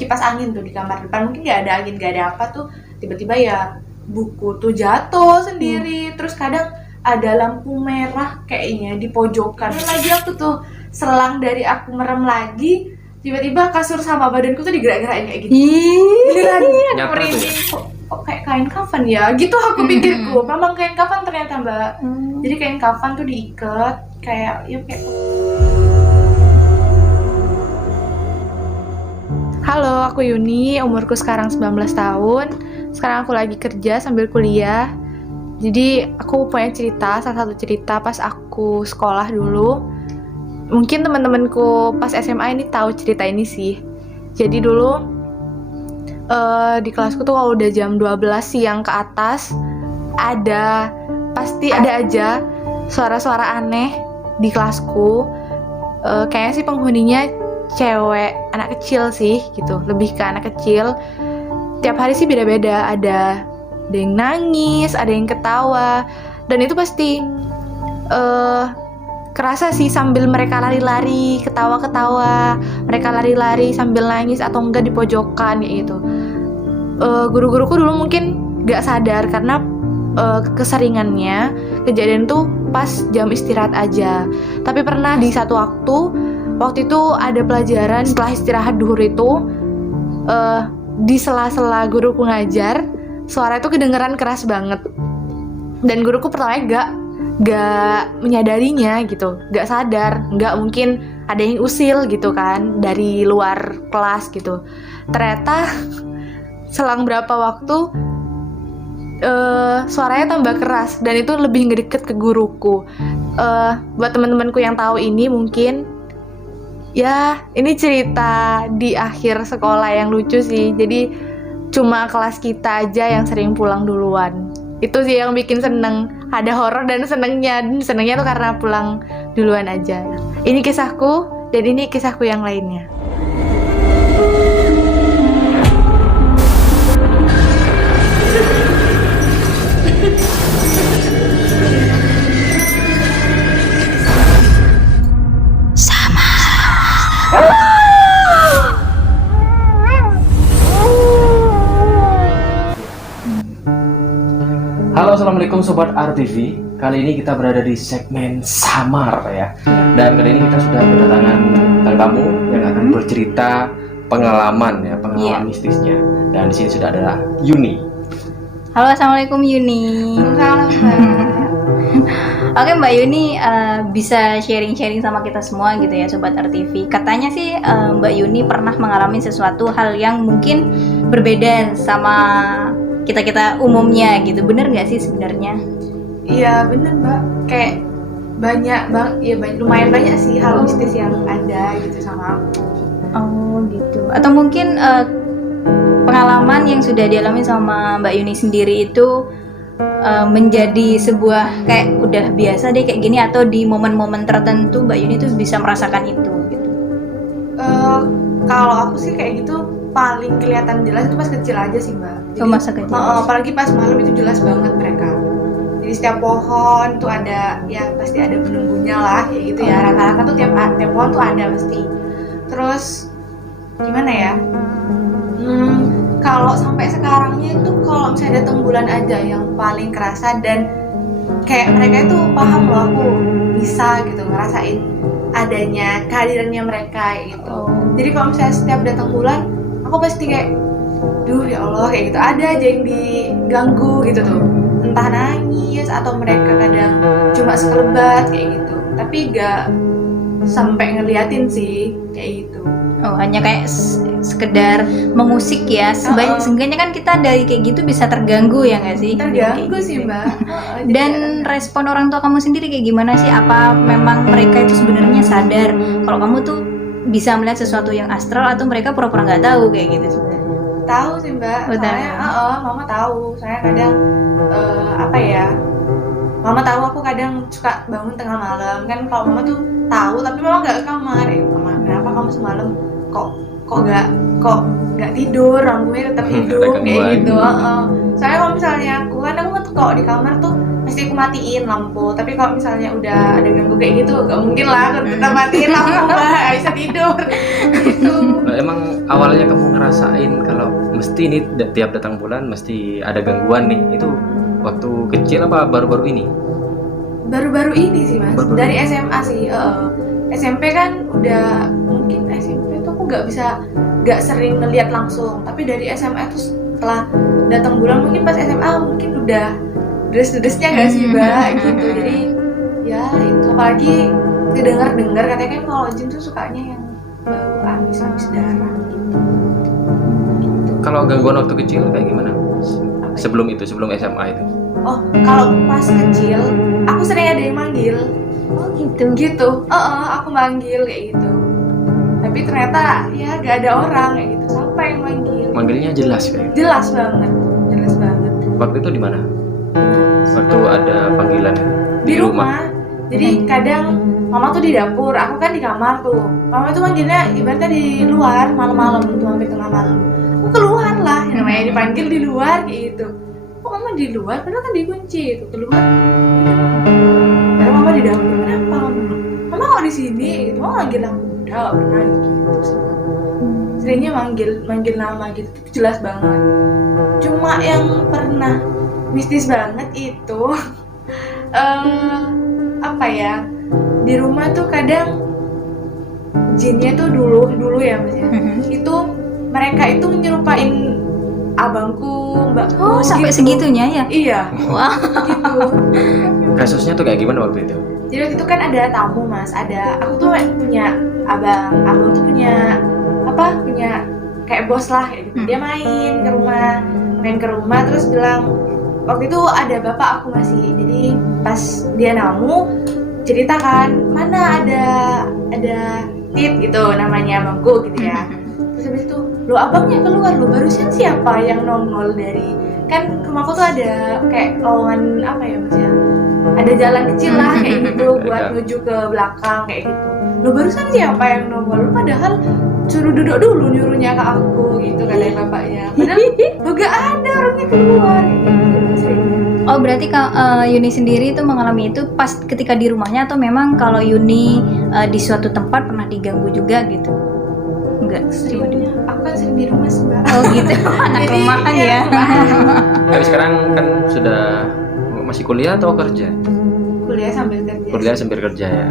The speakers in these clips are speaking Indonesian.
kipas angin tuh di kamar depan, mungkin nggak ada angin nggak ada apa tuh, tiba-tiba ya buku tuh jatuh sendiri. Terus kadang ada lampu merah kayaknya di pojokan. Lagi aku tuh selang dari aku merem lagi, tiba-tiba kasur sama badanku tuh digerak-gerakin kayak gitu. Beneran Nyata tuh ya? kok kayak kain kafan ya gitu aku pikirku. Memang kain kafan ternyata Mbak. Jadi kain kafan tuh diikat kayak ya kayak. Halo, aku Yuni, umurku sekarang 19 tahun. Sekarang aku lagi kerja sambil kuliah. Jadi aku punya cerita, salah satu cerita pas aku sekolah dulu. Mungkin teman-temanku pas SMA ini tahu cerita ini sih. Jadi dulu di kelasku tuh kalau udah jam 12 siang ke atas pasti ada aja suara-suara aneh di kelasku. Kayaknya sih penghuninya cewek, anak kecil sih gitu, lebih ke anak kecil. Tiap hari sih beda-beda, ada yang nangis, ada yang ketawa, dan itu pasti kerasa sih sambil mereka lari-lari, ketawa-ketawa, mereka lari-lari sambil nangis atau enggak di pojokan kayak gitu. Guru-guruku dulu mungkin gak sadar karena keseringannya kejadian tuh pas jam istirahat aja. Tapi pernah di satu waktu itu ada pelajaran setelah istirahat duhur itu, di sela-sela guruku ngajar, suara itu kedengeran keras banget. Dan guruku pertamanya gak menyadarinya gitu, gak sadar, gak mungkin ada yang usil gitu kan dari luar kelas gitu. Ternyata selang berapa waktu suaranya tambah keras dan itu lebih ngedeket ke guruku. Buat teman-temanku yang tahu ini mungkin ya ini cerita di akhir sekolah yang lucu sih. Jadi cuma kelas kita aja yang sering pulang duluan. Itu sih yang bikin seneng. Ada horor dan senengnya tuh karena pulang duluan aja. Ini kisahku dan ini kisahku yang lainnya. Halo, assalamualaikum sobat RTV. Kali ini kita berada di segmen Samar ya. Dan kali ini kita sudah kedatangan tamu yang akan bercerita pengalaman mistisnya. Dan di sini sudah ada Yuni. Halo, assalamualaikum Yuni. Halo Mbak. Oke Mbak Yuni, bisa sharing-sharing sama kita semua gitu ya sobat RTV. Katanya sih Mbak Yuni pernah mengalami sesuatu hal yang mungkin berbeda sama kita umumnya gitu. Bener nggak sih sebenarnya? Iya bener Mbak, kayak banyak lumayan banyak sih hal mistis yang ada gitu sama aku. Oh gitu. Atau mungkin pengalaman yang sudah dialami sama Mbak Yuni sendiri itu menjadi sebuah kayak udah biasa deh kayak gini, atau di momen-momen tertentu Mbak Yuni tuh bisa merasakan itu gitu. Kalau aku sih kayak gitu paling kelihatan jelas itu pas kecil aja sih Mbak. Jadi, masa kecil. Apalagi pas malam itu jelas banget mereka. Jadi setiap pohon tuh ada, ya pasti ada penunggunya lah kayak gitu ya. Rata-rata tuh tiap pohon tuh ada pasti. Terus gimana ya? Kalau sampai sekarangnya itu kalau misalnya ada tengbulan aja yang paling kerasa, dan kayak mereka itu paham loh aku bisa gitu ngerasain adanya kehadirannya mereka gitu. Jadi kalau misalnya setiap datang bulan aku pasti kayak duh ya Allah kayak gitu, ada aja yang diganggu gitu tuh, entah nangis atau mereka kadang cuma sekelebat kayak gitu, tapi gak sampai ngeliatin sih kayak gitu. Oh, hanya kayak sekedar mengusik ya. Seenggaknya kan kita dari kayak gitu bisa terganggu ya nggak sih? Terganggu sih Mbak. Dan respon orang tua kamu sendiri kayak gimana sih? Apa memang mereka itu sebenarnya sadar kalau kamu tuh bisa melihat sesuatu yang astral, atau mereka pura-pura nggak tahu kayak gitu sebenarnya? Tahu sih Mbak. Soalnya mama tahu. Saya kadang mama tahu aku kadang suka bangun tengah malam kan. Kalau mama tuh tahu tapi mama nggak ke kamar. Kenapa kamu semalam kok nggak tidur, lampunya tetap hidup kayak gitu. Soalnya kalau misalnya aku kan kalau di kamar tuh pasti aku matiin lampu. Tapi kalau misalnya udah ada ganggu kayak gitu, gak mungkin lah kan kita matiin lampu mbak, gak bisa tidur. Gitu. Emang awalnya kamu ngerasain kalau mesti ini tiap datang bulan mesti ada gangguan nih, itu waktu kecil apa baru-baru ini? Baru-baru ini sih mas, Baru-baru dari ini. SMA sih. SMP kan udah, mungkin SMP tuh aku gak sering ngeliat langsung. Tapi dari SMA tuh setelah datang bulan, mungkin pas SMA mungkin udah des-desnya gak sih mbak gitu. Jadi ya itu, apalagi dengar katanya kan kalau jin tuh sukanya yang bau amis darah gitu. Kalau gangguan waktu kecil kayak gimana? Sebelum SMA itu? Oh, kalau pas kecil aku sering ada yang manggil. Oh gitu. Aku manggil kayak gitu. Tapi ternyata ya gak ada orang kayak gitu. Siapa yang manggil? Manggilnya jelas kayak. Jelas banget. Waktu itu di mana? Waktu ada panggilan Di rumah. Jadi kadang mama tuh di dapur, aku kan di kamar tuh. Mama tuh manggilnya ibaratnya di luar malam-malam tuh, hampir tengah malam. Aku keluar lah, yang namanya dipanggil di luar kayak gitu. Kok mama di luar? Karena kan dikunci itu keluar. Karena mama di dapur, kenapa? Mama kok di sini? Gitu. Mama manggil aku, udah gak pernah gitu sih. Seringnya manggil nama gitu, itu jelas banget. Cuma yang pernah mistis banget itu apa ya, di rumah tuh kadang jinnya tuh dulu ya mas ya, itu mereka itu menyerupain abangku, mbakku. Oh sampai gitu. segitunya ya? Iya. Wah. Gitu. Kasusnya tuh kayak gimana waktu itu? Jadi waktu itu kan ada tamu mas, aku tuh punya abang tuh punya kayak bos lah kayak gitu. Dia main ke rumah terus bilang, waktu itu ada bapak aku masih, jadi pas dia namu ceritakan mana ada Tit gitu namanya abangku gitu ya. Terus habis itu, lo abangnya keluar, lo barusan siapa yang nongol dari, kan rumahku tuh ada kayak lowongan apa ya mas ya, ada jalan kecil lah kayak gitu buat menuju ke belakang kayak gitu. Lo barusan siapa yang nongol, lo padahal suruh duduk dulu nyuruhnya ke aku gitu katanya bapaknya. Padahal lo gak ada orangnya keluar gitu. Oh berarti Yuni sendiri itu mengalami itu pas ketika di rumahnya, atau memang kalau Yuni di suatu tempat pernah diganggu juga gitu? Enggak, cuma di Aku kan sering di rumah sih mbak. Oh gitu, anak Jadi, rumahan iya, ya. Tapi sekarang kan sudah masih kuliah atau kerja? Kuliah sambil kerja. Kuliah sambil kerja ya.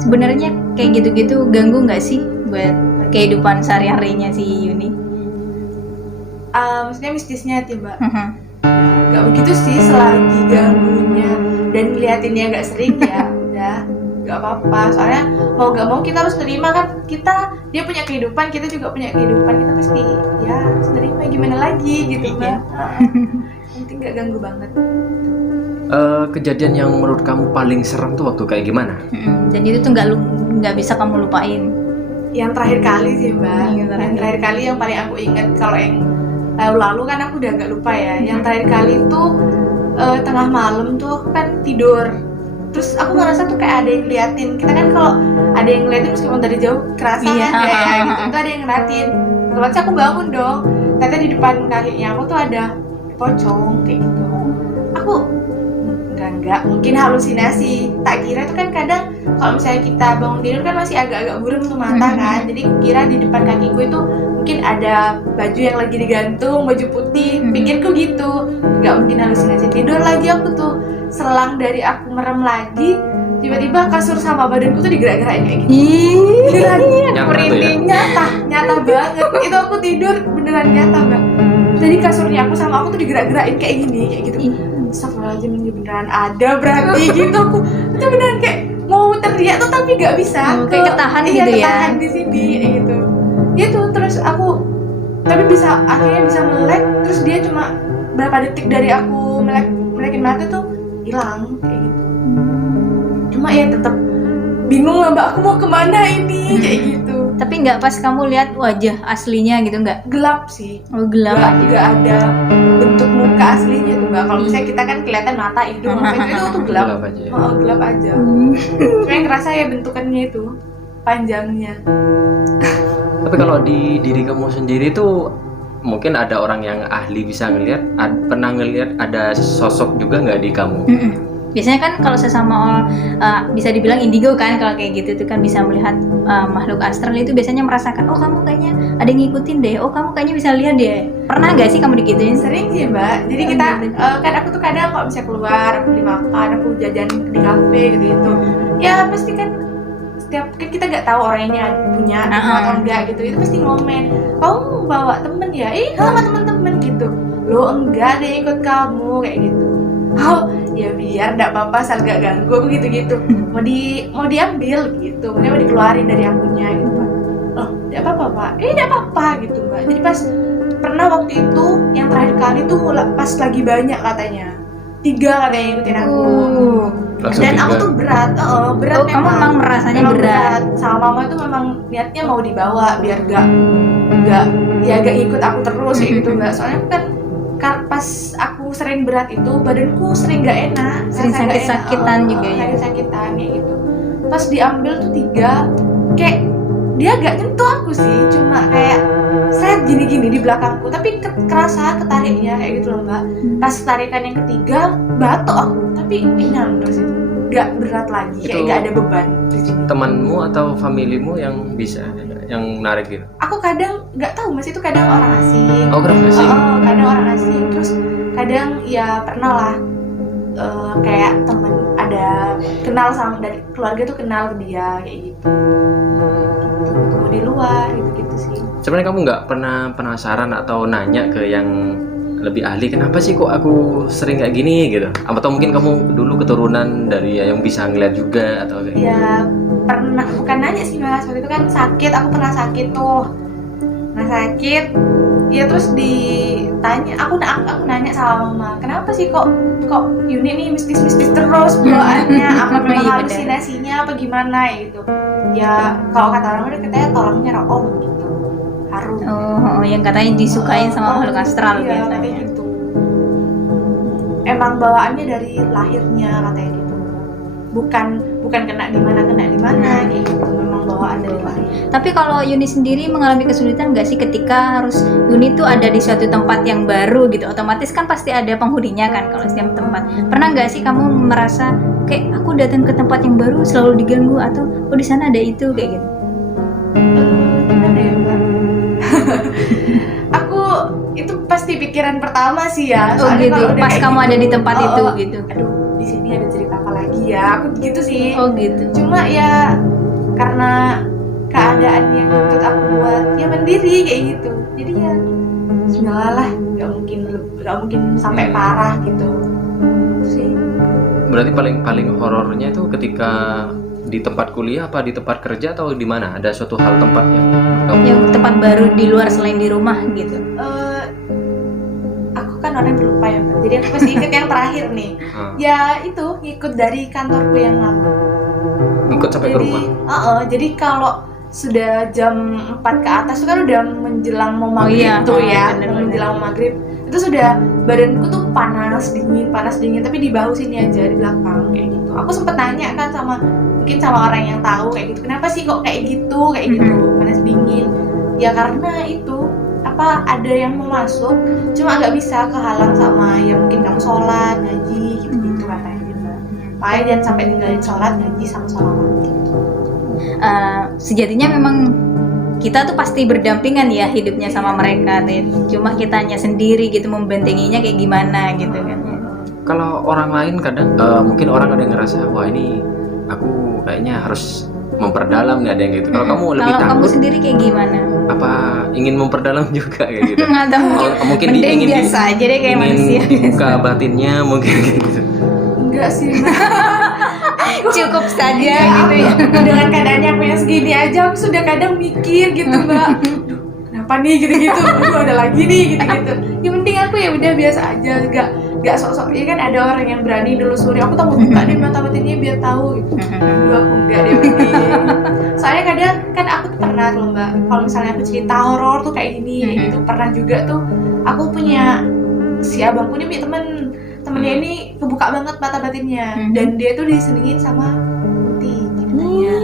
Sebenarnya kayak gitu-gitu ganggu nggak sih buat kehidupan sehari-harinya si Yuni? Maksudnya mistisnya sih mbak. Gak begitu sih, selagi ganggunya dan ngeliatinnya gak sering ya udah gak apa-apa. Soalnya mau gak mau kita harus terima kan, dia punya kehidupan, kita juga punya kehidupan, kita pasti ya harus terima, gimana lagi gitu mbak. Penting gak ganggu banget. Kejadian yang menurut kamu paling serem tuh waktu kayak gimana? Dan itu tuh nggak bisa kamu lupain. Yang terakhir kali sih mbak, Yang terakhir kali yang paling aku ingat. Kalau yang lalu kan aku udah gak lupa ya. Yang terakhir kali tuh tengah malam tuh aku kan tidur, terus aku ngerasa tuh kayak ada yang ngeliatin. Kita kan kalau ada yang ngeliatin meskipun dari jauh kerasa kan kayak gitu, itu ada yang ngeliatin. Terus aku bangun dong, ternyata di depan kakinya aku tuh ada pocong kayak gitu. Aku enggak mungkin halusinasi. Tak kira itu kan kadang kalau misalnya kita bangun tidur kan masih agak-agak buram tuh mata kan. Jadi kira di depan kakiku itu mungkin ada baju yang lagi digantung, baju putih. Pikirku gitu, nggak mungkin halusinasi. Tidur lagi aku tuh, selang dari aku merem lagi, tiba-tiba kasur sama badanku tuh digerak-gerakin kayak gitu. Merinding, nyata banget. Itu aku tidur beneran nyata mbak. Jadi kasurnya aku sama aku tuh digerak-gerakin kayak gini, kayak gitu. Astagfirullahaladzim, ini beneran ada berarti gitu. Aku itu beneran kayak mau teriak tuh tapi nggak bisa. Kayak ketahan gitu ya. Ketahan di sini gitu. Gitu terus aku tapi akhirnya bisa melek. Terus dia cuma berapa detik dari aku melekin mata tuh hilang kayak gitu. Cuma ya tetap bingung lah mbak, aku mau kemana ini kayak gitu. Tapi nggak pas kamu lihat wajah aslinya gitu, nggak? Gelap sih. Oh gelap aja. Nggak ada bentuk muka aslinya tuh mbak. Kalau misalnya kita kan kelihatan mata, hidung, apa itu tuh gelap. Gelap aja. Oh, gelap aja. Cuma yang ngerasa ya bentukannya itu panjangnya. Tapi kalau di diri kamu sendiri tuh mungkin ada orang yang ahli bisa ngelihat, pernah ngelihat ada sosok juga nggak di kamu? Biasanya kan kalau sesama bisa dibilang indigo kan, kalau kayak gitu itu kan bisa melihat makhluk astral itu biasanya merasakan, oh kamu kayaknya ada yang ngikutin deh, oh kamu kayaknya bisa lihat deh. Pernah nggak sih kamu digituin? Sering sih mbak, jadi kita kan aku tuh kadang kalau bisa keluar, aku beli makan, aku jajan di kafe gitu, ya pasti kan setiap kan kita nggak tahu orangnya punya atau enggak gitu, itu pasti ngomen, kamu bawa temen ya, sama temen-temen gitu, lo enggak deh ikut kamu kayak gitu. Oh ya biar nggak apa-apa, asal nggak ganggu aku gitu-gitu. Mau diambil gitu, mau dikeluarin dari akunnya gitu pak. Oh nggak apa-apa pak, nggak apa-apa gitu mbak. Jadi pas pernah waktu itu yang terakhir kali tuh pas lagi banyak katanya 3 katanya ngikutin aku. Dan aku tuh berat Oh, kamu memang merasanya berat. Sama mama tuh memang niatnya mau dibawa biar gak ikut aku terus gitu mbak. Soalnya kan pas aku sering berat itu badanku sering gak enak, sering sakit-sakitan juga ya. Sakit-sakitan kayak gitu. Pas diambil tuh 3, kayak dia gak nyentuh aku sih, cuma kayak seret gini-gini di belakangku, tapi kerasa ketariknya kayak gitu loh mbak. Pas tarikan yang ketiga batuk aku, tapi ringan terus itu gak berat lagi, kayak gak ada beban. Temanmu atau familimu yang bisa yang narik gitu? Aku kadang nggak tahu mas, itu kadang orang asing. Oh orang asing? Kadang orang asing, terus kadang ya pernah lah kayak temen ada kenal sama dari keluarga tuh kenal ke dia kayak gitu. Ketemu di luar gitu sih. Sebenarnya kamu nggak pernah penasaran atau nanya ke yang lebih ahli, kenapa sih kok aku sering kayak gini gitu? Atau mungkin kamu dulu keturunan dari yang bisa ngeliat juga atau kayak ya pernah, bukan nanya sih mas, waktu itu kan sakit, aku pernah sakit tuh, ya terus ditanya, aku nanya sama mama, kenapa sih kok Yuni nih mistis terus bawaannya, apa memang halusinasinya apa gimana ya gitu. Ya kalau kata orang katanya tolong nyerah gitu, harum. Oh yang katanya disukain sama makhluk astral iya, biasanya gitu. Emang bawaannya dari lahirnya katanya gitu, bukan kena di mana kayak gitu, memang bawaan dari lahir. Tapi kalau Yuni sendiri mengalami kesulitan nggak sih ketika harus Yuni tuh ada di suatu tempat yang baru gitu? Otomatis kan pasti ada penghuninya kan kalau setiap tempat. Pernah nggak sih kamu merasa kayak aku datang ke tempat yang baru selalu diganggu, atau oh di sana ada itu kayak gitu? Gimana ya mbak? Aku itu pasti pikiran pertama sih ya. Oh gitu. Pas kamu ada di tempat itu gitu. Aduh, di sini ada cerita apa lagi ya? Aku gitu sih. Oh gitu. Cuma ya karena keadaan yang nuntut aku buat ya mandiri kayak gitu. Jadi ya bismillah lah, nggak mungkin sampai parah gitu. Itu sih. Berarti paling horornya itu ketika di tempat kuliah apa di tempat kerja atau di mana? Ada suatu hal tempat yang tempat baru di luar selain di rumah gitu. Aku kan orang pelupa ya Mbak. Jadi aku pasti ikut yang terakhir nih. Ya itu ngikut dari kantorku yang lama. Ngikut sampai ke rumah? Jadi kalau sudah jam 4 ke atas itu kan udah menjelang mau maghrib menjelang mau maghrib itu sudah badanku tuh panas dingin tapi di bahu sini aja, di belakang kayak gitu. Aku sempet nanya kan sama orang yang tahu kayak gitu, kenapa sih kok kayak gitu panas dingin. Ya karena itu ada yang mau masuk, cuma nggak bisa kehalang sama ya mungkin kamu sholat ngaji gitu katanya juga. Makanya jangan sampai tinggalin sholat ngaji sama sholat gitu. Sejatinya memang kita tuh pasti berdampingan ya hidupnya sama mereka, cuma kitanya sendiri gitu membentenginya kayak gimana gitu kan. Kalau orang lain kadang mungkin orang ada yang ngerasa wah ini aku kayaknya harus memperdalam nih, ada yang gitu. Kalau kamu lebih takut. Kalau kamu sendiri kayak gimana? Apa ingin memperdalam juga kayak gitu? Atau mungkin ingin biasa aja deh kayak manusia. Buka batinnya mungkin gitu. Enggak sih. Cukup saja gitu ya. Dengan keadaannya aku yang segini aja aku sudah kadang mikir gitu mbak, aduh kenapa nih gitu-gitu, aduh ada lagi nih gitu-gitu. Yang penting aku ya udah biasa aja, gak sok-sok. Ya kan ada orang yang berani nelusuri, aku tak mau buka deh mata batinnya biar tahu gitu. Aduh aku enggak deh berani. Soalnya kadang kan aku tuh pernah loh mbak, kalau misalnya aku cerita horor tuh kayak gini gitu, pernah juga tuh aku punya si abangku nih temennya ini kebuka banget mata batinnya, dan dia tuh disenengin sama putih ceritanya.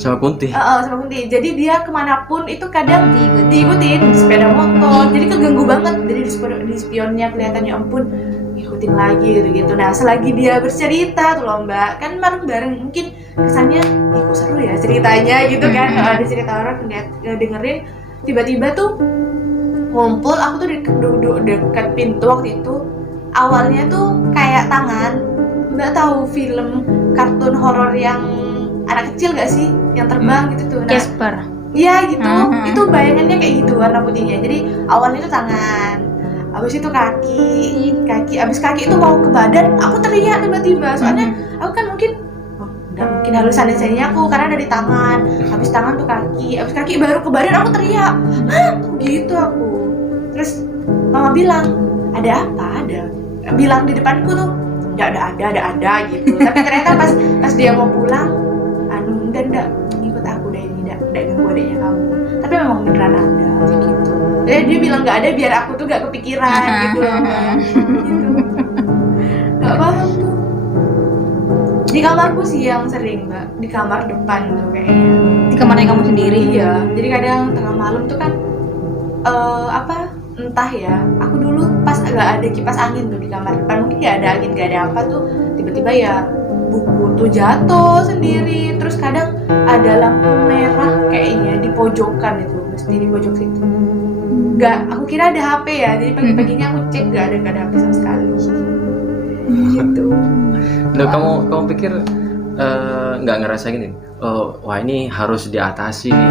sama Kunti. Sama Kunti. Jadi dia kemanapun itu kadang Diikutin. diikutin sepeda motor. Jadi keganggu banget. Jadi di spionnya kelihatannya ampun ngikutin lagi gitu. Nah selagi dia bercerita tuh loh Mbak, kan bareng-bareng mungkin kesannya kok seru ya ceritanya gitu kan. Ada cerita orang dengerin, tiba-tiba tuh ngumpul. Aku tuh duduk dekat pintu waktu itu. Awalnya tuh kayak tangan. Mbak tahu film kartun horor yang anak kecil gak sih yang terbang gitu tuh? Nah, Casper. iya gitu. Itu bayangannya kayak gitu warna putihnya. Jadi awalnya itu tangan, abis itu kaki, abis kaki itu mau ke badan. Aku teriak tiba-tiba. Soalnya aku kan mungkin mungkin halusinasinya aku karena dari tangan. Abis tangan tuh kaki, abis kaki baru ke badan. Aku teriak, hah? Gitu aku. Terus mama bilang, ada apa? Ada. Bilang di depanku tuh, ada gitu. Tapi ternyata pas dia mau pulang, enggak ikut aku deh ini, enggak ganggu adeknya kamu. Tapi memang beneran ada gitu. Jadi dia bilang enggak ada biar aku tuh enggak kepikiran gitu loh. Gitu. Enggak paham tuh. Di kamarku sih yang sering Mbak, di kamar depan tuh kayaknya. Di kamarnya kamu sendiri? Iya. Jadi kadang tengah malam tuh kan entah ya, aku dulu pas agak ada kipas angin tuh di kamar depan, mungkin gak ada angin, gak ada apa tuh, tiba-tiba ya buku tuh jatuh sendiri. Terus kadang ada lampu merah kayaknya di pojokan itu, mesti di pojok situ. Aku kira ada HP ya, jadi pagi-paginya aku cek gak ada HP sama sekali. Gitu. Loh, kamu pikir nggak ngerasa gini? Wah ini harus diatasi nih.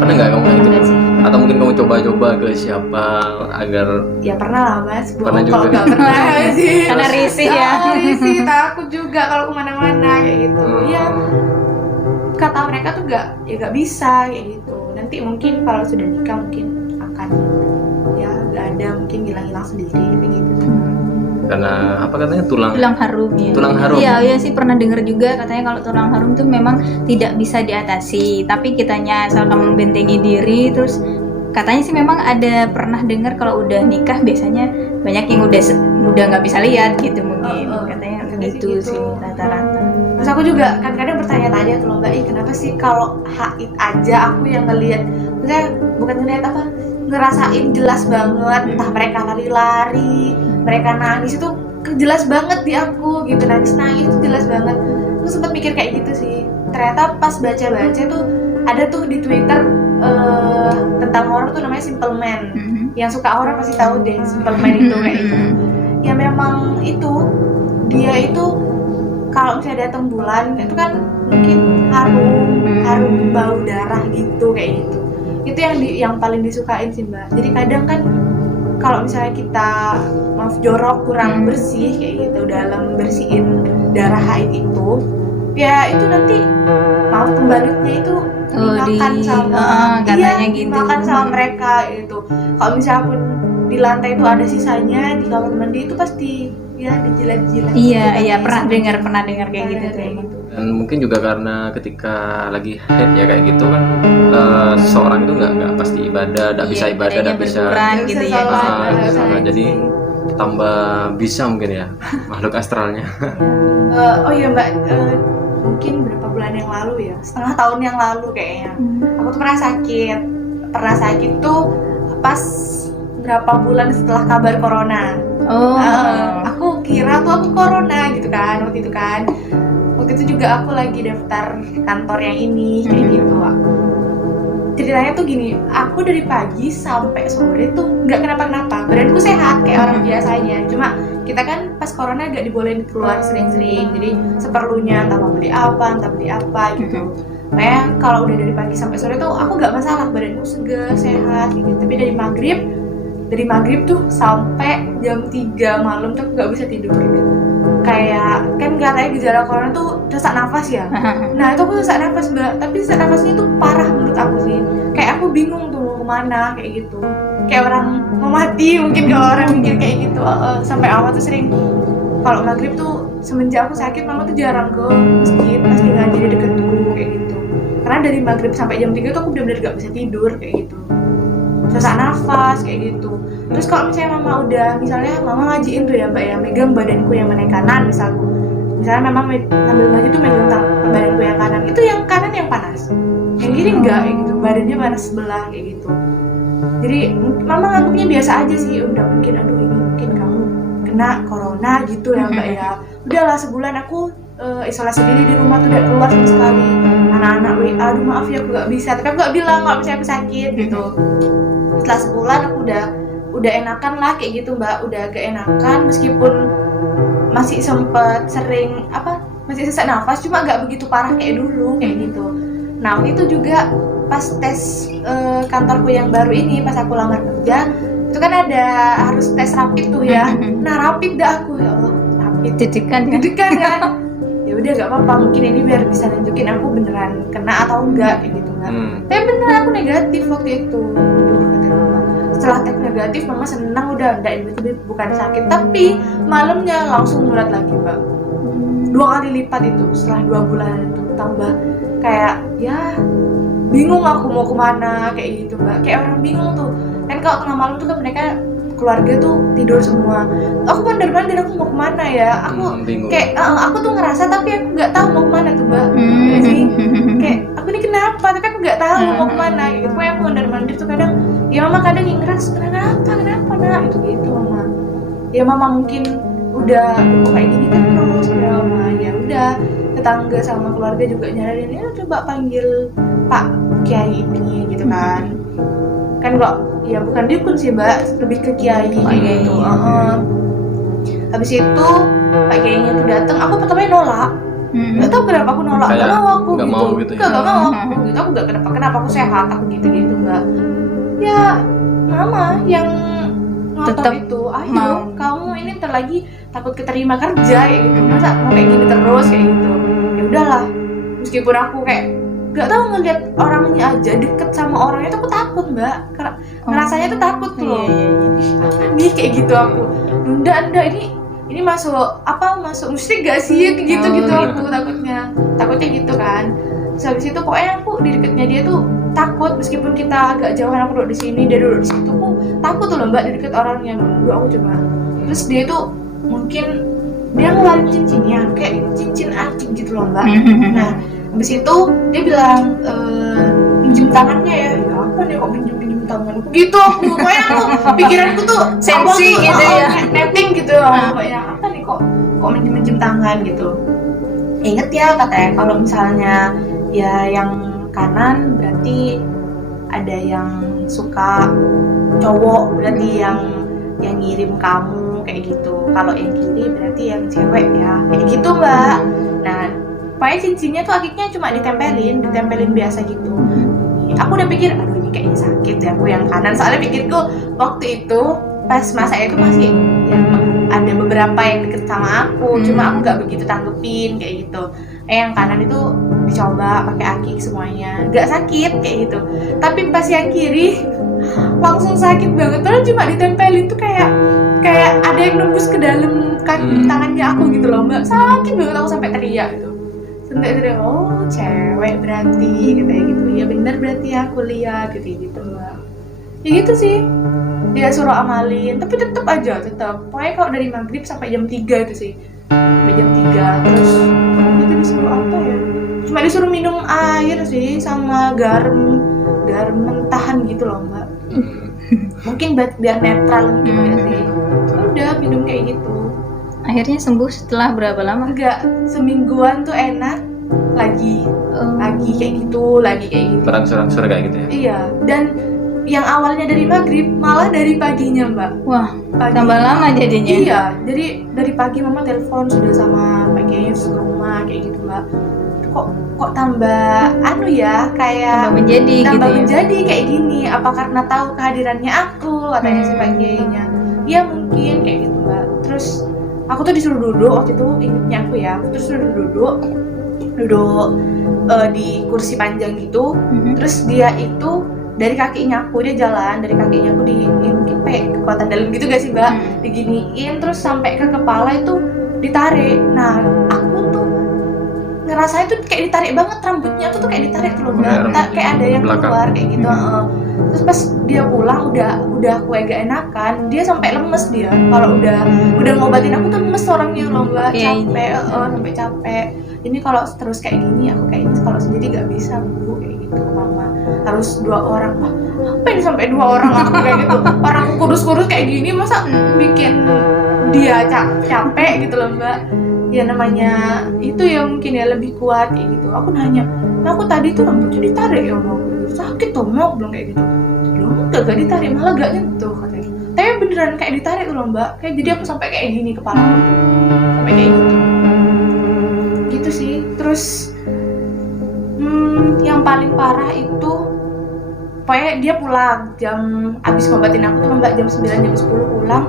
Pernah nggak kamu kayak gitu? Atau mungkin kamu coba-coba ke siapa agar? Ya pernah lah Mas. Pernah juga. Kalau nggak pernah sih. Karena risih ya. Risih, takut juga kalau kemana-mana kayak gitu. Ya kata mereka tuh nggak bisa kayak gitu. Nanti mungkin kalau sudah nikah mungkin akan ya nggak ada, mungkin hilang-hilang sendiri kayak gitu. Karena apa katanya tulang harum ya. Tulang harum. Iya sih pernah dengar juga katanya kalau tulang harum tuh memang tidak bisa diatasi, tapi kitanya asalkan membentengi diri. Terus katanya sih memang ada pernah dengar kalau udah nikah biasanya banyak yang udah nggak bisa lihat gitu mungkin. Katanya gitu sih rata-rata. Terus aku juga kan kadang bertanya-tanya tuh loh Mbak, kenapa sih kalau haid aja aku yang ngelihat, maksudnya bukan ngelihat apa, ngerasain jelas banget, entah mereka lari-lari, mereka nangis itu jelas banget di aku gitu, nangis itu jelas banget. Aku sempat mikir kayak gitu sih. Ternyata pas baca-baca tuh ada tuh di Twitter tentang horor tuh namanya Simple Man. Yang suka horor pasti tahu deh Simple Man itu kayak gitu. Ya memang itu dia itu kalau misalnya datang bulan itu kan mungkin harum bau darah gitu kayak gitu. Itu yang paling disukain sih Mbak. Jadi kadang kan kalau misalnya kita jorok kurang bersih kayak gitu dalam bersihin darah haid itu, ya itu nanti pembalutnya itu dimakan sama katanya gitu. dimakan sama mereka itu. Kalau misalnya pun di lantai itu ada sisanya di kamar mandi itu pasti ya dijilat-jilat. Iya pernah dengar kayak gitu tuh. Dan mungkin juga karena ketika lagi haid ya kayak gitu kan seseorang itu nggak pasti ibadah, nggak bisa ibadah, nggak bisa gitu ya. Jadi tambah bisa mungkin ya makhluk astralnya. Oh iya Mbak, mungkin berapa bulan yang lalu ya, setengah tahun yang lalu kayaknya, aku tuh pernah sakit tuh pas berapa bulan setelah kabar corona. Aku kira tuh aku corona gitu kan waktu itu kan. Waktu itu juga aku lagi daftar kantor yang ini kayak gitu. Ceritanya tuh gini, aku dari pagi sampai sore tuh nggak kenapa-kenapa, badanku sehat kayak orang biasanya. Cuma kita kan pas corona nggak dibolehin keluar sering-sering, jadi seperlunya entah mau beli apa gitu. Makanya kalau udah dari pagi sampai sore tuh aku nggak masalah, badanku segar, sehat gitu. Tapi dari maghrib tuh sampai jam 3 malam tuh nggak bisa tidur gitu. Kayak kan katanya gejala corona tuh sesak nafas ya. Nah itu aku sesak nafas Mbak, tapi sesak nafasnya tuh parah menurut aku sih. Kayak aku bingung tuh mau kemana kayak gitu. Kayak orang mau mati mungkin kalau orang mikir kayak gitu. Sampai awal tuh sering kalau maghrib tuh semenjak aku sakit mama tuh jarang ke masjid, pasti ngaji di dekatku kayak gitu. Karena dari maghrib sampai jam 3 tuh aku benar-benar gak bisa tidur kayak gitu. Sesak nafas kayak gitu. Terus kalau misalnya mama ngajiin tuh ya Mbak ya, megang badanku yang mana kanan misalnya memang sambil ngaji tuh megang badanku yang kanan, itu yang kanan yang panas. Kiri enggak kayak gitu, badannya panas sebelah kayak gitu. Jadi mama nganggapnya biasa aja sih, udah mungkin aduh ini mungkin kamu kena corona gitu ya mbak ya. Udahlah sebulan aku isolasi diri di rumah tuh, udah keluar sama sekali. Anak-anak WA, aduh maaf ya aku gak bisa, tapi aku gak bilang kalau misalnya aku sakit gitu. Setelah sebulan aku udah enakan lah kayak gitu mbak, udah agak enakan meskipun masih sempet sering masih sesak nafas, cuma gak begitu parah kayak dulu kayak gitu. Nah itu juga pas tes kantorku yang baru ini, pas aku lamar kerja itu kan ada harus tes rapid tuh ya. Nah rapid dah aku, ya Allah rapid Deg-degan kan. Ya udah gak apa-apa, mungkin ini biar bisa nunjukin aku beneran kena atau enggak kayak gitu kan. Tapi beneran aku negatif waktu itu. Aduh, kata mama. Setelah tes negatif mama senang, udah enggak, itu bukan sakit, tapi malamnya langsung mulat lagi mbak. 2 kali lipat itu setelah 2 bulan itu, tambah kayak ya bingung aku mau kemana kayak gitu mbak, kayak orang bingung tuh kan. Kalau tengah malam tuh kan mereka keluarga tuh tidur semua, aku mandar-mandar aku mau kemana ya, aku kayak aku tuh ngerasa tapi aku nggak tahu mau kemana tuh mbak. Jadi kayak aku ini kenapa tapi aku nggak tahu mau kemana gitu. Pokoknya aku mandar-mandir tuh kadang ya mama kadang yang ngeras kenapa nak itu gitu mama. Ya mama mungkin udah kayak gini kan terus ya mama. Ya udah tetangga sama keluarga juga nyaranin ya coba panggil Pak Kiai ini gitu kan. Kan kok ya bukan dukun sih mbak, lebih ke kiai kayak gitu. Habis itu Pak Kiainya tuh datang, aku pertamanya nolak. Nggak tahu kenapa aku nolak, nggak mau aku nggak gitu. mau gitu ya? Nggak mau aku gitu, aku nggak kenapa aku sehat aku gitu mbak. Ya mama yang ngotot itu, ayo mau. kamu ini ntar lagi takut keterima kerja kayak gitu, masa mau kayak gini terus kayak gitu. Ya udahlah, meskipun aku kayak gak tahu ngeliat orangnya aja deket sama orangnya tuh aku takut mbak, ngerasanya tuh takut loh. Apa nih kayak gitu aku, nunda ini masuk musik gak sih kayak gitu aku takutnya gitu kan. Terus habis itu pokoknya aku di deketnya dia tuh takut, meskipun kita agak jauhan, aku duduk di sini dia duduk di situ, aku takut tuh loh mbak di deket orangnya. Dulu aku coba, terus dia tuh mungkin dia ngeluarin cincinnya kayak cincin anjing gitu loh mbak. Nah habis itu dia bilang pinjem tangannya ya apa nih kok pinjem tangan gitu aku. Pokoknya aku pikiranku tuh sensi gitu ya, netting gitu. Pokoknya apa nih kok minjem tangan gitu. Ingat ya katanya kalau misalnya ya yang kanan berarti ada yang suka cowok, berarti yang ngirim kamu kayak gitu. Kalau yang kiri berarti yang cewek ya kayak gitu mbak. Nah pokoknya cincinnya tuh akiknya cuma ditempelin biasa gitu. Aku udah pikir aduh ini kayaknya sakit ya aku yang kanan, soalnya pikirku waktu itu pas masa itu masih ya, ada beberapa yang deket sama aku, cuma aku nggak begitu tanggepin kayak gitu. Yang kanan itu dicoba pakai akik semuanya, nggak sakit kayak gitu. Tapi pas yang kiri langsung sakit banget, padahal cuma ditempelin tuh kayak ada yang nembus ke dalam tangannya aku gitu loh mbak. Sakit banget, aku sampai teriak gitu. Sampai teriak, oh cewek berarti katanya gitu. Ya benar berarti aku lihat gitu mbak. Ya gitu sih, dia suruh amalin, tapi tetap pokoknya kalau dari maghrib sampai jam 3 itu sih, sampai jam 3. Terus itu disuruh apa ya, cuma disuruh minum air sih sama garam mentahan gitu loh mbak. Mungkin biar netral gitu ya sih. Udah minum kayak gitu. Akhirnya sembuh setelah berapa lama? Enggak, semingguan tuh enak lagi kayak gitu. Berangsur-angsur kayak gitu ya. Iya, dan yang awalnya dari maghrib malah dari paginya mbak. Wah, tambah lama jadinya. Iya, jadi dari pagi mama telepon sudah sama Pak Kiai ke rumah kayak gitu mbak. Kok tambah kayak tambah menjadi kayak gini. Apa karena tahu kehadirannya aku, katanya si Pak Kiainya. Iya mungkin kayak gitu mbak. Terus aku tuh disuruh duduk waktu itu, ingetnya aku ya, aku tuh disuruh duduk di kursi panjang gitu. Terus dia itu dari kakinya aku, dia jalan dari kakinya aku mungkin kayak kekuatan dalam gitu gak sih mbak, diginiin terus sampai ke kepala itu ditarik. Nah aku tuh ngerasa itu kayak ditarik banget, rambutnya aku tuh kayak ditarik tuh loh mbak, kayak ada yang keluar kayak gitu. Terus pas dia pulang udah aku agak enakan, dia sampai lemes dia. Kalau udah ngobatin aku tuh lemes orangnya loh mbak, sampai capek. ini kalau terus kayak gini aku kayak ini kalau sendiri nggak bisa Bu, kayak gitu ke mama, harus 2 orang. Wah, apa ini sampai 2 orang aku kayak gitu, orang aku kurus-kurus kayak gini masa bikin dia capek gitu loh Mbak. Ya namanya itu ya mungkin ya lebih kuat kayak gitu. Aku nanya, nah aku tadi tuh rambutnya ditarik ya mau sakit tuh mau belum kayak gitu. Belum, gak ditarik, malah gak nyentuh katanya. Tapi beneran kayak ditarik tuh loh Mbak. Kayak jadi aku sampai kayak gini kepala aku tuh. Sampai kayak gitu. Gitu sih. Terus yang paling parah itu pokoknya dia pulang jam abis ngobatin aku tuh Mbak jam 9 jam 10 pulang.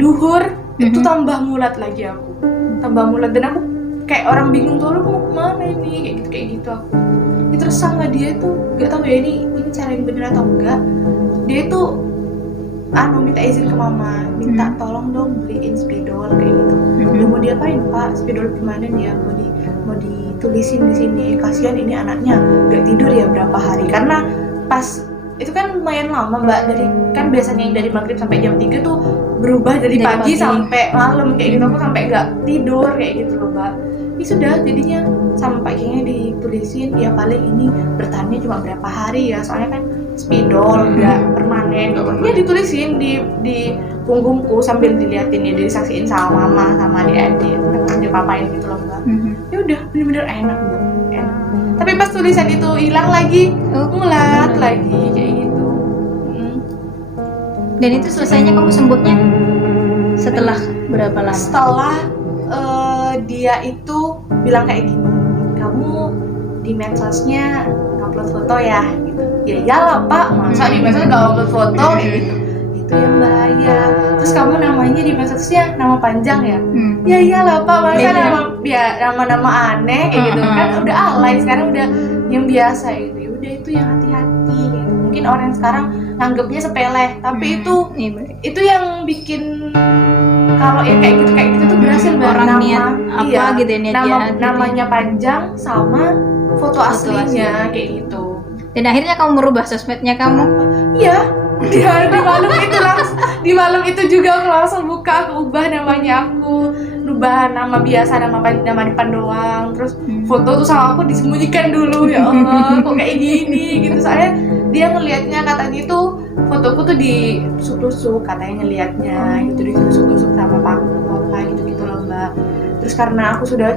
Duhur itu tambah mulat lagi aku. Tambah mulat dan aku kayak orang bingung tuh, aku mau kemana ini kayak gitu aku. Ini terus sama dia tuh nggak tahu ya ini cara yang bener atau enggak. Dia tuh minta izin ke mama, minta tolong dong beliin spidol kayak gitu. Dia mau diapain Pak? Spidol permanen ya, mau ditulisin di sini. Kasihan ini anaknya nggak tidur ya berapa hari karena pas itu kan lumayan lama Mbak, dari kan biasanya yang dari maghrib sampai jam 3 tuh berubah dari pagi sampai malam kayak gitu, aku sampai nggak tidur kayak gitu loh Mbak. Ini sudah jadinya sampai kayaknya ditulisin ya paling ini bertahannya cuma berapa hari ya, soalnya kan spidol nggak permanen. Ya ditulisin di punggungku sambil diliatin ya, disaksiin sama mama sama adik-adik, dipapain gitu loh Mbak. Ya udah bener-bener enak Mbak, enak. Tapi pas tulisan itu hilang lagi, mulat lagi kayak gitu. Dan itu selesainya kamu sembuhnya setelah berapa lama? Setelah dia itu bilang kayak gini, kamu di medsosnya ngupload foto ya gitu. Ya iyalah Pak, masa di medsos nggak upload foto kayak gitu. Itu yang bahaya. Terus kamu namanya di medsosnya nama panjang ya? Ya iyalah Pak, masa nama aneh kayak gitu kan udah alay, sekarang udah yang biasa itu. Ya udah itu yang hati-hati gitu. Mungkin orang sekarang nganggapnya sepele, tapi itu yang bikin kalau ya kayak gitu tuh berhasil orang niat apa gitu ya, niat jahat namanya panjang sama foto aslinya kayak gitu. Dan akhirnya kamu merubah sosmednya kamu? Iya, di malam itu juga aku langsung buka, aku ubah namanya, aku ubah nama biasa, nama depan doang, terus foto tuh sama aku disembunyikan dulu. Ya Allah, kok kayak gini gitu, soalnya dia ngelihatnya katanya tuh fotoku tuh ditusuk-tusuk katanya ngelihatnya gitu, ditusuk-tusuk sama paku apa gitu loh Mbak. Terus karena aku sudah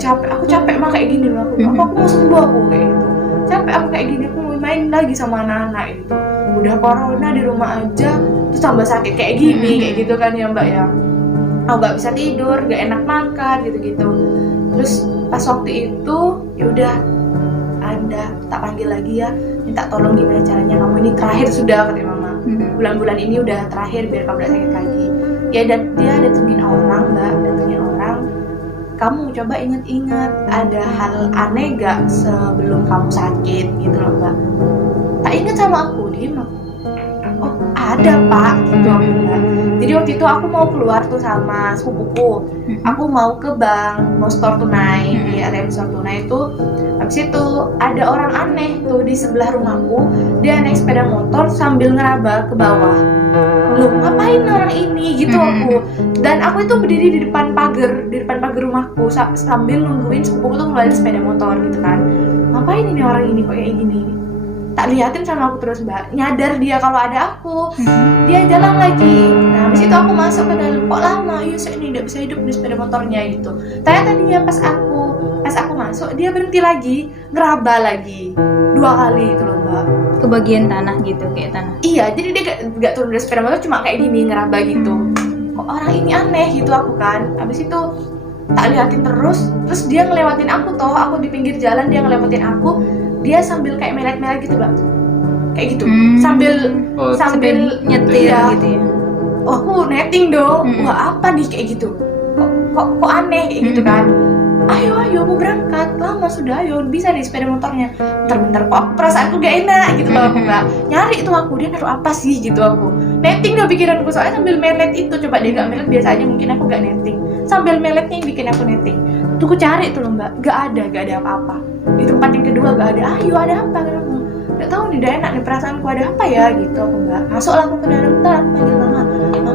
capek mah kayak gini loh, aku mau sembuh aku kayak gitu, capek aku kayak gini, aku mau main lagi sama anak-anak itu, udah corona di rumah aja terus tambah sakit kayak gini kayak gitu kan ya Mbak ya. Aku nggak bisa tidur, nggak enak makan gitu. Terus pas waktu itu yaudah Anda tak panggil lagi ya, minta tolong gimana caranya kamu ini terakhir sudah katanya mama, bulan-bulan ini udah terakhir biar kamu gak sakit lagi ya. Dan dia datengin orang Mbak, kamu coba inget-inget ada hal aneh gak sebelum kamu sakit gitu loh Mbak. Tak inget sama aku, diem aku. Oh ada Pak gitu aku Mbak. Jadi waktu itu aku mau keluar tuh sama sepupuku, aku mau ke bank, mau store tunai di ATM store tunai itu. Habis itu ada orang aneh tuh di sebelah rumahku, dia naik sepeda motor sambil ngeraba ke bawah. Loh ngapain orang ini gitu aku. Dan aku itu berdiri di depan pagar rumahku sambil nungguin sepupuku tuh ngeluarin sepeda motor gitu kan. Ngapain ini orang ini kok kayak gini? Tak liatin sama aku terus Mbak, nyadar dia kalau ada aku, dia jalan lagi. Nah habis itu aku masuk ke dalam, kok lama, iya saya ini tidak bisa hidup di sepeda motornya gitu. Ternyata dia pas aku masuk, dia berhenti lagi, ngeraba lagi 2 kali itu loh Mbak. Ke bagian tanah gitu, kayak tanah. Iya, jadi dia gak turun dari sepeda motor, cuma kayak gini, ngeraba gitu. Kok orang ini aneh gitu aku kan. Habis itu tak liatin terus dia ngelewatin aku toh, aku di pinggir jalan, dia ngelewatin aku. Dia sambil kayak melet-melet gitu Mbak, kayak gitu, sambil nyetir ya. Gitu ya. Oh aku netting dong, wah apa nih kayak gitu, kok aneh kayak gitu kan. Ayo mau berangkat, lama sudah, ayo bisa di sepeda motornya. Bentar kok perasaanku gak enak gitu loh aku Mbak. Nyari itu aku, dia naruh apa sih gitu aku. Netting dong pikiranku, soalnya sambil melet itu, coba dia gak melet biasanya mungkin aku gak netting. Sambil meletnya yang bikin aku netting. Tuh aku cari itu loh Mbak, gak ada apa-apa. Di tempat yang kedua gak ada, ayo ada apa kenapa? Gak tahu nih, gak enak nih perasaanku, ada apa ya gitu aku Mbak. Masuklah aku ke dalam, bentar aku panggil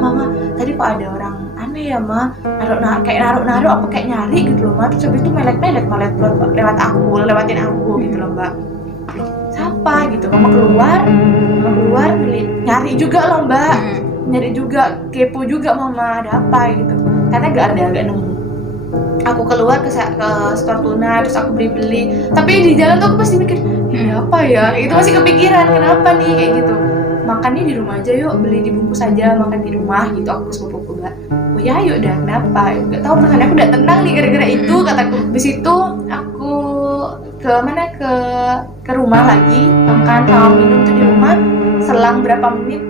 mama, tadi kok ada orang aneh aneh ya ma, naruh apa kayak nyari gitu loh ma, terus habis itu melet lewatin aku gitu loh mbak. Loh, siapa gitu, mama keluar nyari juga loh mbak, nyari juga, kepo juga mama ada apa gitu, karena gak nemu. Aku keluar ke store tuna, terus aku beli, tapi di jalan tuh aku pasti mikir ini apa ya, itu masih kepikiran kenapa nih kayak gitu. Makannya di rumah aja yuk, beli dibungkus aja, makan di rumah gitu. Aku ke sepupuku mbak, oh ya yuk dah, kenapa? Gak tahu, perasaan aku udah tenang nih gara-gara itu kataku. Di situ aku ke rumah lagi, makan sama minum tuh di rumah. Selang berapa menit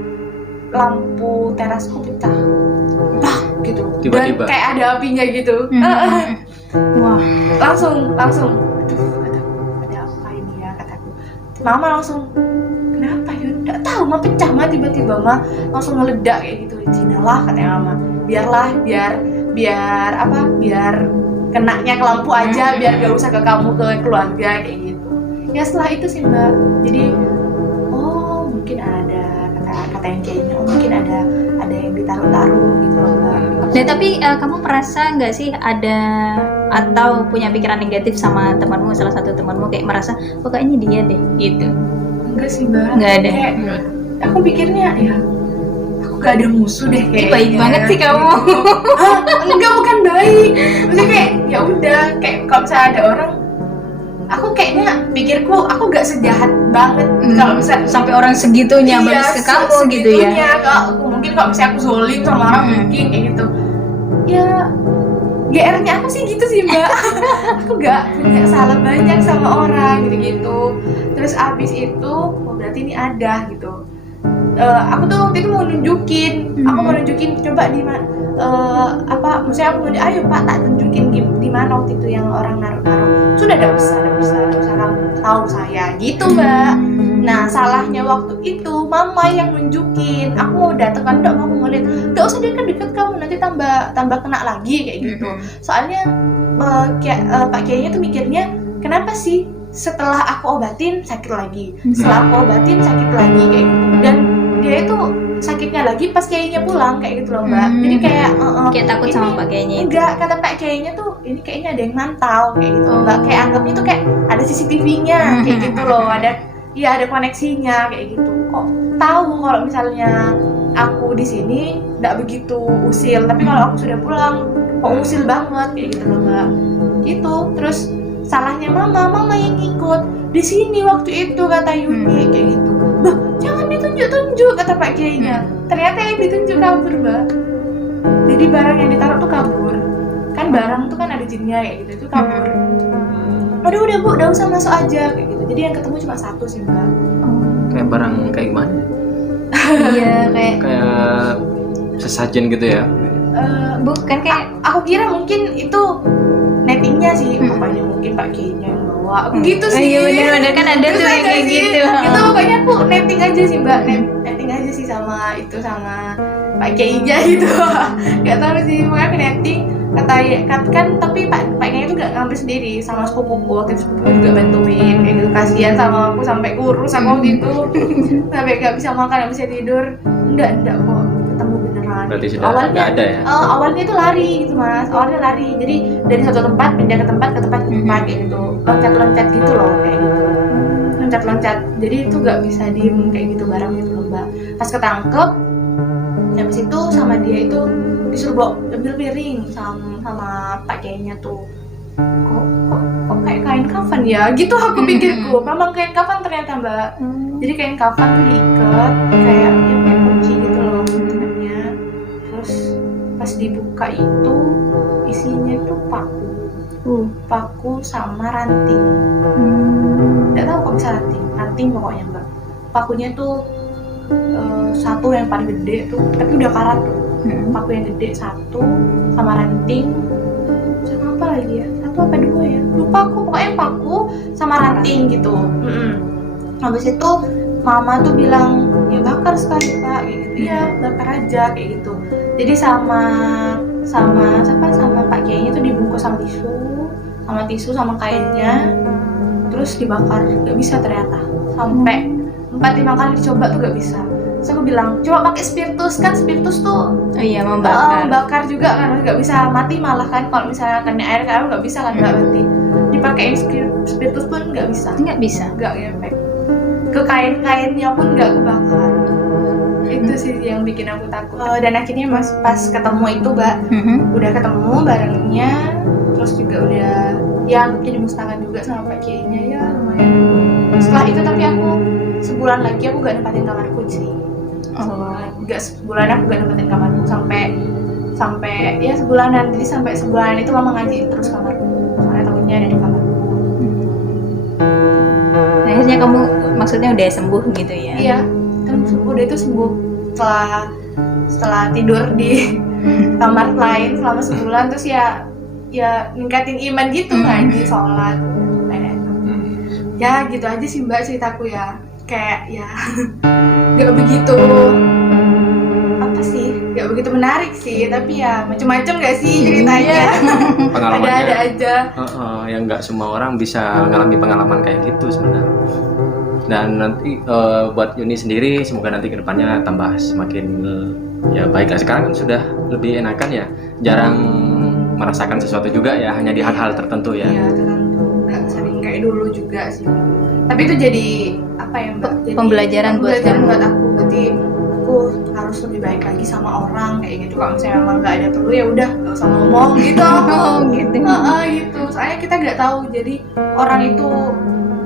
lampu terasku pecah, gitu. Tiba-tiba. Dan kayak ada apinya gitu. Wah. Langsung aduh kataku, ada apa ini ya kataku. Mama langsung, kenapa ya, nggak tahu mah pecah mah tiba-tiba mah langsung meledak kayak gitu. Cinalah katanya mama, biar kenanya ke lampu aja, biar gak usah ke kamu, ke keluarga kayak gitu. Ya setelah itu sih mbak, jadi oh mungkin ada kata yang kayaknya, oh mungkin ada yang ditaruh-taruh gitu loh mbak. Nah tapi kamu merasa nggak sih ada atau punya pikiran negatif sama temanmu, salah satu temanmu kayak merasa oh kayaknya dia deh gitu? Enggak sih mbak, Nggak ada. Kayak, aku pikirnya ya aku gak ada musuh deh kayaknya. Baik banget sih kamu. Enggak, bukan baik, maksudnya kayak ya udah, kayak kalau misalnya ada orang, aku kayaknya pikirku aku gak sejahat banget kalau misalnya sampai orang segitunya balas ke kamu gitu ya. Mungkin kalau misalnya aku zolim sama orang mungkin kayak gitu ya. GR-nya aku sih gitu sih mbak. Aku gak punya salah banyak sama orang gitu. Terus abis itu oh berarti ini ada gitu. Aku tuh waktu itu mau nunjukin coba di mana, maksudnya aku mau ayo pak tak tunjukin di mana waktu itu yang orang naruh. Sudah tidak usah kamu tahu saya gitu mbak. Nah salahnya waktu itu mama yang nunjukin, aku mau datang kan udah mau ngeliat, nggak usah deket kamu, nanti tambah kena lagi kayak gitu. Soalnya Pak Kiainya tuh mikirnya kenapa sih setelah aku obatin sakit lagi, setelah aku obatin sakit lagi kayak gitu. Dan dia itu sakitnya lagi pas Kiainya pulang kayak gitu loh mbak. Jadi kayak takut sama Pak Kiainya itu. Enggak, kata Pak Kiainya tuh ini kayaknya ada yang mantau kayak gitu mbak. Kayak anggapnya tuh kayak ada CCTV-nya kayak gitu loh, ada koneksinya kayak gitu. Kok tahu kalau misalnya aku di sini nggak begitu usil, tapi kalau aku sudah pulang kok usil banget kayak gitu loh mbak. Gitu. Terus salahnya mama yang ngikut di sini waktu itu kata Yuni kayak gitu. Bah, jangan ditunjuk kata Pak Kiainya. Ternyata yang ditunjuk kabur mbak. Jadi barang yang ditaruh tuh kabur. Kan barang tuh kan ada jinnya kayak gitu, itu kabur. Udah bu, udah usah masuk aja kayak gitu. Jadi yang ketemu cuma satu sih mbak. Kayak barang kayak gimana? Iya kayak sesajen gitu ya? Bukan kayak aku kira mungkin itu nettingnya sih, pokoknya mungkin Pak Kiainya yang bawa. Gitu sih. Iya benar kan ada tuh yang kayak gitu. Itu pokoknya aku netting aja sih mbak, netting aja sih sama Pak Kiainya gitu. Gak tahu sih, pokoknya aku netting kan tapi Pak Kiai itu gak ngambil sendiri, sama sepupuku. Waktu itu sepupuku juga bantuin kayak gitu. Kasihan sama aku sampai kurus aku waktu itu. Sampai gak bisa makan, gak bisa tidur. Enggak kok, ketemu beneran. Berarti sudah nggak ada ya? Awalnya itu lari gitu mas, jadi dari satu tempat pindah ke tempat kayak gitu, loncat gitu loh kayak gitu, loncat. Jadi itu nggak bisa diem kayak gitu bareng gitu loh mbak. Pas ketangkep, habis itu sama dia itu disuruh ambil piring sama Pak Kiainya tuh. Kok kayak kain kafan ya gitu aku pikirku. Memang kain kafan ternyata mbak. Jadi kain kafan tuh diikat kayak kunci gitu loh sebenarnya. Terus pas dibuka itu isinya tuh paku sama ranting. Nggak tahu kok bisa ranting pokoknya mbak. Pakunya tuh satu yang paling gede tuh, tapi udah karat tuh. Paku yang gede satu sama ranting. Sama apa lagi ya? Satu apa dua ya? Lupa aku, pokoknya paku sama ranting gitu. Habis itu mama tuh bilang ya bakar sekali pak kayak gitu. Iya bakar aja kayak gitu. Jadi sama Pak Kiainya tuh dibungkus sama tisu sama kainnya, terus dibakar. Gak bisa ternyata, sampai 4-5 kali dicoba tuh gak bisa. Terus aku bilang coba pakai spiritus, kan spiritus tuh Oh iya, membakar. bakar juga kan, nggak bisa mati malah kan, kalau misalnya kena air kan nggak bisa kan, nggak mati. Dipakein spiritus pun nggak bisa, Nggak bisa. nggak ngefek. Ke kain-kainnya pun nggak kebakar. Itu sih yang bikin aku takut. Dan akhirnya pas ketemu itu Mbak, udah ketemu barengnya, terus juga udah ya anggapnya dimusnahkan juga sama Pak Kiainya, ya lumayan. Setelah itu tapi aku sebulan lagi aku gak nempatin kamarku sih. Sebulan aku gak nempatin kamarku sampai ya sebulanan. Jadi sampai sebulan itu mama ngaji terus kamarku, soalnya takutnya ada di kamarku. Nah, akhirnya kamu maksudnya udah sembuh gitu ya? Iya, kan udah itu sembuh setelah tidur di kamar lain selama sebulan, terus ya ningkatin iman gitu, ngaji, sholat, ya gitu aja sih Mbak ceritaku ya. Kayak ya nggak begitu nggak begitu menarik sih, tapi ya macam-macam nggak sih ceritanya. Pengalamannya ada aja. Yang nggak semua orang bisa mengalami pengalaman kayak gitu sebenarnya. Dan nanti buat Yuni sendiri semoga nanti kedepannya tambah semakin ya baik lah. Sekarang kan sudah lebih enakan ya, jarang merasakan sesuatu juga ya, hanya di hal-hal tertentu ya. Iya, tertentu, nggak sering kayak dulu juga sih. Tapi itu jadi apa ya Mbak? Jadi Pembelajaran buat buat aku. Berarti aku harus lebih baik lagi sama orang kayak gitu. Kalau misalnya memang nggak ada perlu ya udah nggak usah ngomong gitu. Gitu. Gitu. Soalnya kita nggak tahu. Jadi orang itu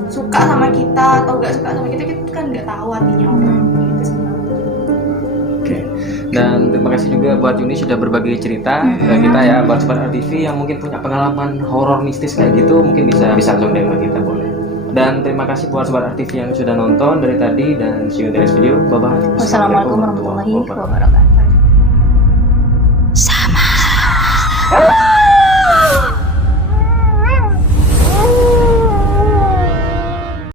suka sama kita atau nggak suka sama kita kan nggak tahu hatinya orang. Gitu sebenarnya. Oke. Dan terima kasih juga buat Yuni sudah berbagi cerita ke kita ya, buat Sobat RTV yang mungkin punya pengalaman horor mistis kayak gitu mungkin bisa langsung DM ke kita boleh. Dan terima kasih buat Sobat RTV yang sudah nonton dari tadi, dan see you in the next video. Bye bye. Wassalamualaikum warahmatullahi wabarakatuh.